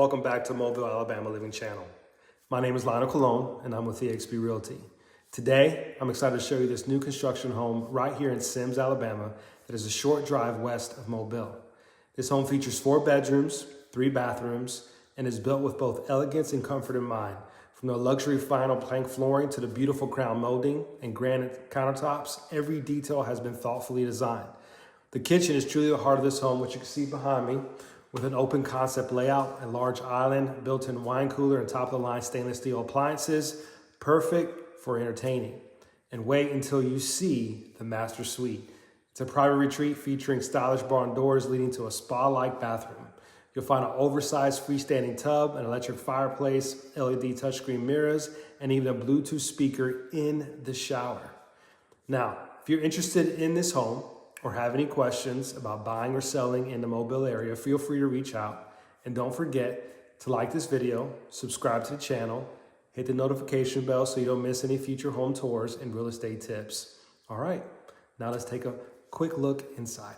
welcome back to Mobile, Alabama Living Channel. My name is Lionel Colon and I'm with eXp Realty. Today, I'm excited to show you this new construction home right here in Sims, Alabama that is a short drive west of Mobile. This home features 4 bedrooms, 3 bathrooms, and is built with both elegance and comfort in mind. From the luxury vinyl plank flooring to the beautiful crown molding and granite countertops, every detail has been thoughtfully designed. The kitchen is truly the heart of this home, which you can see behind me, with an open concept layout, a large island, built-in wine cooler, and top-of-the-line stainless steel appliances, perfect for entertaining. And wait until you see the master suite. It's a private retreat featuring stylish barn doors leading to a spa-like bathroom. You'll find an oversized freestanding tub, an electric fireplace, LED touchscreen mirrors, and even a Bluetooth speaker in the shower. Now, if you're interested in this home, or have any questions about buying or selling in the Mobile area, feel free to reach out. And don't forget to like this video, subscribe to the channel, hit the notification bell so you don't miss any future home tours and real estate tips. All right, now let's take a quick look inside.